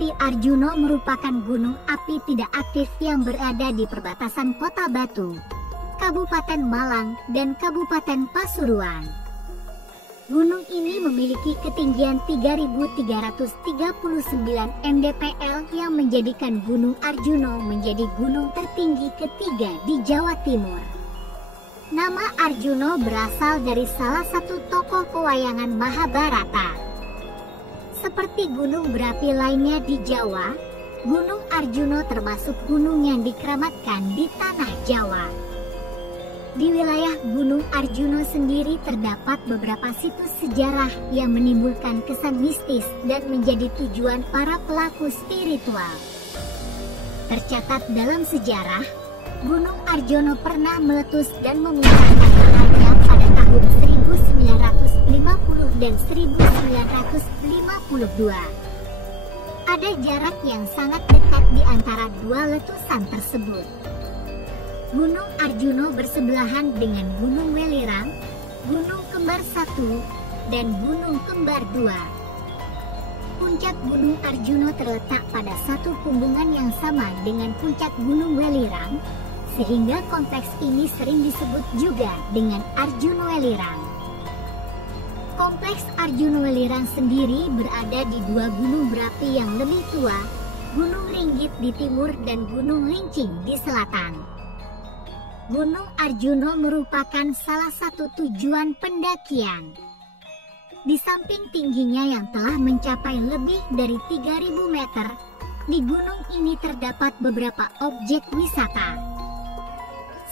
Api Arjuna merupakan gunung api tidak aktif yang berada di perbatasan Kota Batu, Kabupaten Malang, dan Kabupaten Pasuruan. Gunung ini memiliki ketinggian 3.339 mdpl yang menjadikan Gunung Arjuna menjadi gunung tertinggi ketiga di Jawa Timur. Nama Arjuna berasal dari salah satu tokoh pewayangan Mahabharata. Seperti gunung berapi lainnya di Jawa, Gunung Arjuna termasuk gunung yang dikeramatkan di tanah Jawa. Di wilayah Gunung Arjuna sendiri terdapat beberapa situs sejarah yang menimbulkan kesan mistis dan menjadi tujuan para pelaku spiritual. Tercatat dalam sejarah, Gunung Arjuna pernah meletus dan memuntahkan apinya pada tahun 1950 dan 1952. Ada jarak yang sangat dekat di antara dua letusan tersebut. Gunung Arjuna bersebelahan dengan Gunung Welirang, Gunung Kembar 1, dan Gunung Kembar 2. Puncak Gunung Arjuna terletak pada satu punggungan yang sama dengan puncak Gunung Welirang, sehingga kompleks ini sering disebut juga dengan Arjuna Welirang. Kompleks Arjuna Welirang sendiri berada di dua gunung berapi yang lebih tua, Gunung Ringgit di timur dan Gunung Lincing di selatan. Gunung Arjuna merupakan salah satu tujuan pendakian. Di samping tingginya yang telah mencapai lebih dari 3.000 meter, di gunung ini terdapat beberapa objek wisata.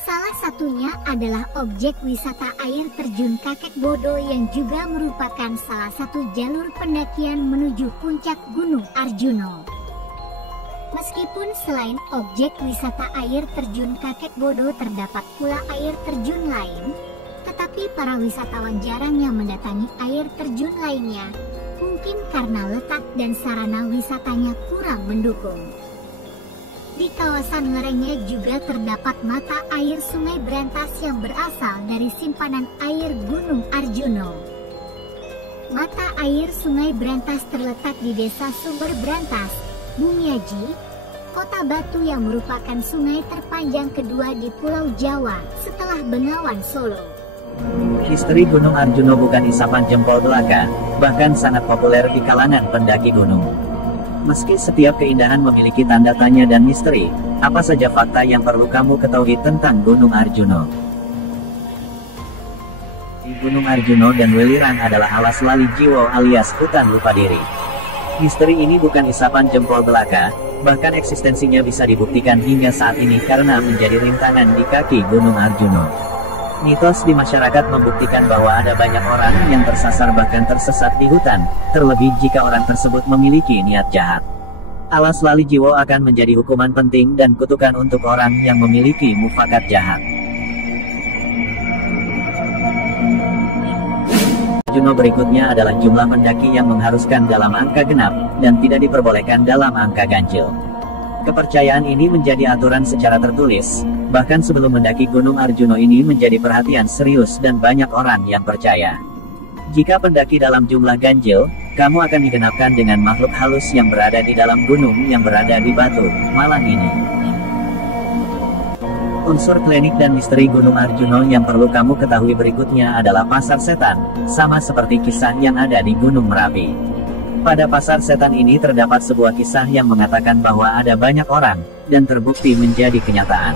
Salah satunya adalah objek wisata air terjun Kakek Bodo yang juga merupakan salah satu jalur pendakian menuju puncak Gunung Arjuna. Meskipun selain objek wisata air terjun Kakek Bodo terdapat pula air terjun lain, tetapi para wisatawan jarang yang mendatangi air terjun lainnya, mungkin karena letak dan sarana wisatanya kurang mendukung. Di kawasan lerengnya juga terdapat mata air Sungai Brantas yang berasal dari simpanan air Gunung Arjuna. Mata air Sungai Brantas terletak di Desa Sumber Brantas, Bumiaji, Kota Batu yang merupakan sungai terpanjang kedua di Pulau Jawa setelah Bengawan Solo. Misteri Gunung Arjuna bukan isapan jempol belaka, bahkan sangat populer di kalangan pendaki gunung. Meski setiap keindahan memiliki tanda tanya dan misteri, apa saja fakta yang perlu kamu ketahui tentang Gunung Arjuna? Di Gunung Arjuna dan Welirang adalah alas lali jiwo alias hutan lupa diri. Misteri ini bukan isapan jempol belaka, bahkan eksistensinya bisa dibuktikan hingga saat ini karena menjadi rintangan di kaki Gunung Arjuna. Mitos di masyarakat membuktikan bahwa ada banyak orang yang tersasar bahkan tersesat di hutan, terlebih jika orang tersebut memiliki niat jahat. Alas lali jiwo akan menjadi hukuman penting dan kutukan untuk orang yang memiliki mufakat jahat. Arjuna berikutnya adalah jumlah pendaki yang mengharuskan dalam angka genap, dan tidak diperbolehkan dalam angka ganjil. Kepercayaan ini menjadi aturan secara tertulis, bahkan sebelum mendaki Gunung Arjuna ini menjadi perhatian serius dan banyak orang yang percaya. Jika pendaki dalam jumlah ganjil, kamu akan digenapkan dengan makhluk halus yang berada di dalam gunung yang berada di Batu, Malang ini. Unsur klinik dan misteri Gunung Arjuna yang perlu kamu ketahui berikutnya adalah pasar setan, sama seperti kisah yang ada di Gunung Merapi. Pada pasar setan ini terdapat sebuah kisah yang mengatakan bahwa ada banyak orang, dan terbukti menjadi kenyataan.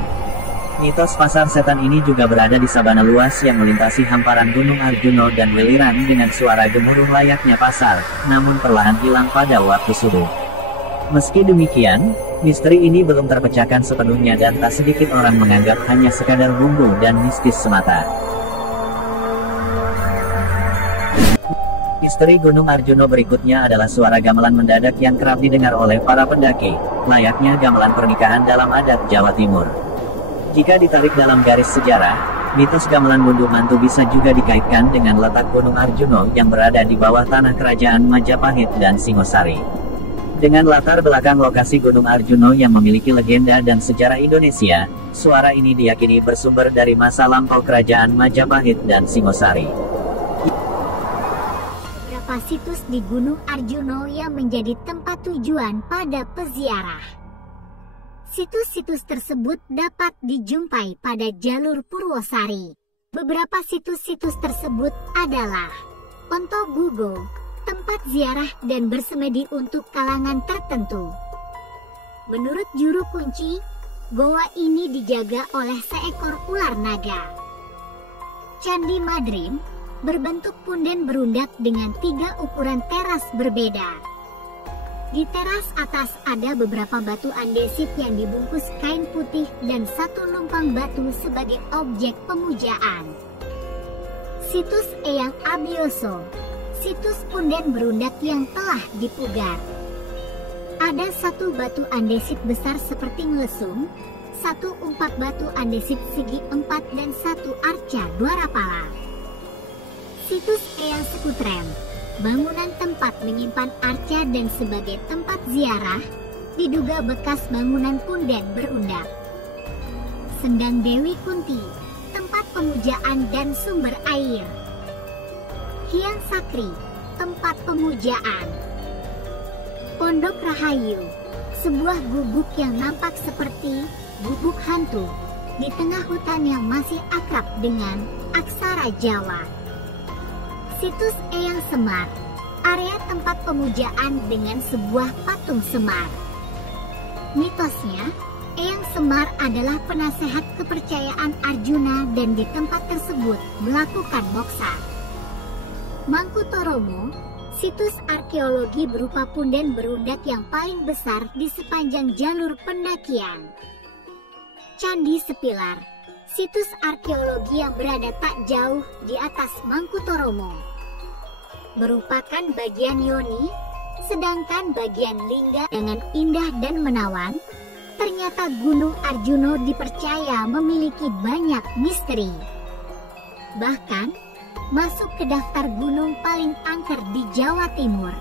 Mitos pasar setan ini juga berada di sabana luas yang melintasi hamparan Gunung Arjuna dan Welirang dengan suara gemuruh layaknya pasar, namun perlahan hilang pada waktu subuh. Meski demikian, misteri ini belum terpecahkan sepenuhnya dan tak sedikit orang menganggap hanya sekadar bumbu dan mistis semata. Misteri Gunung Arjuna berikutnya adalah suara gamelan mendadak yang kerap didengar oleh para pendaki, layaknya gamelan pernikahan dalam adat Jawa Timur. Jika ditarik dalam garis sejarah, mitos gamelan ngunduh mantu bisa juga dikaitkan dengan letak Gunung Arjuna yang berada di bawah tanah kerajaan Majapahit dan Singosari. Dengan latar belakang lokasi Gunung Arjuna yang memiliki legenda dan sejarah Indonesia, suara ini diyakini bersumber dari masa lampau kerajaan Majapahit dan Singosari. Beberapa beberapa situs di Gunung Arjuno yang menjadi tempat tujuan pada peziarah. Situs-situs tersebut dapat dijumpai pada jalur Purwosari. Beberapa situs-situs tersebut adalah Pontobugo, tempat ziarah dan bersemedi untuk kalangan tertentu. Menurut juru kunci, goa ini dijaga oleh seekor ular naga. Candi Madrim berbentuk punden berundak dengan 3 ukuran teras berbeda. Di teras atas ada beberapa batu andesit yang dibungkus kain putih dan 1 numpang batu sebagai objek pemujaan. Situs Eyang Abioso, situs punden berundak yang telah dipugar. Ada 1 batu andesit besar seperti ngelesung, 1 umpak batu andesit segi 4 dan 1 arca dwarapala. Situs Eyang Sekutrem, bangunan tempat menyimpan arca dan sebagai tempat ziarah, diduga bekas bangunan punden berundak. Sendang Dewi Kunti, tempat pemujaan dan sumber air. Hyang Sakri, tempat pemujaan. Pondok Rahayu, sebuah gubuk yang nampak seperti gubuk hantu di tengah hutan yang masih akrab dengan aksara Jawa. Situs Eyang Semar, area tempat pemujaan dengan sebuah patung Semar. Mitosnya, Eyang Semar adalah penasehat kepercayaan Arjuna dan di tempat tersebut melakukan moksa. Mangkutoromo, situs arkeologi berupa punden berundak yang paling besar di sepanjang jalur pendakian. Candi Sepilar, situs arkeologi yang berada tak jauh di atas Mangkutoromo. Merupakan bagian yoni, sedangkan bagian lingga dengan indah dan menawan. Ternyata Gunung Arjuno dipercaya memiliki banyak misteri. Bahkan, masuk ke daftar gunung paling angker di Jawa Timur.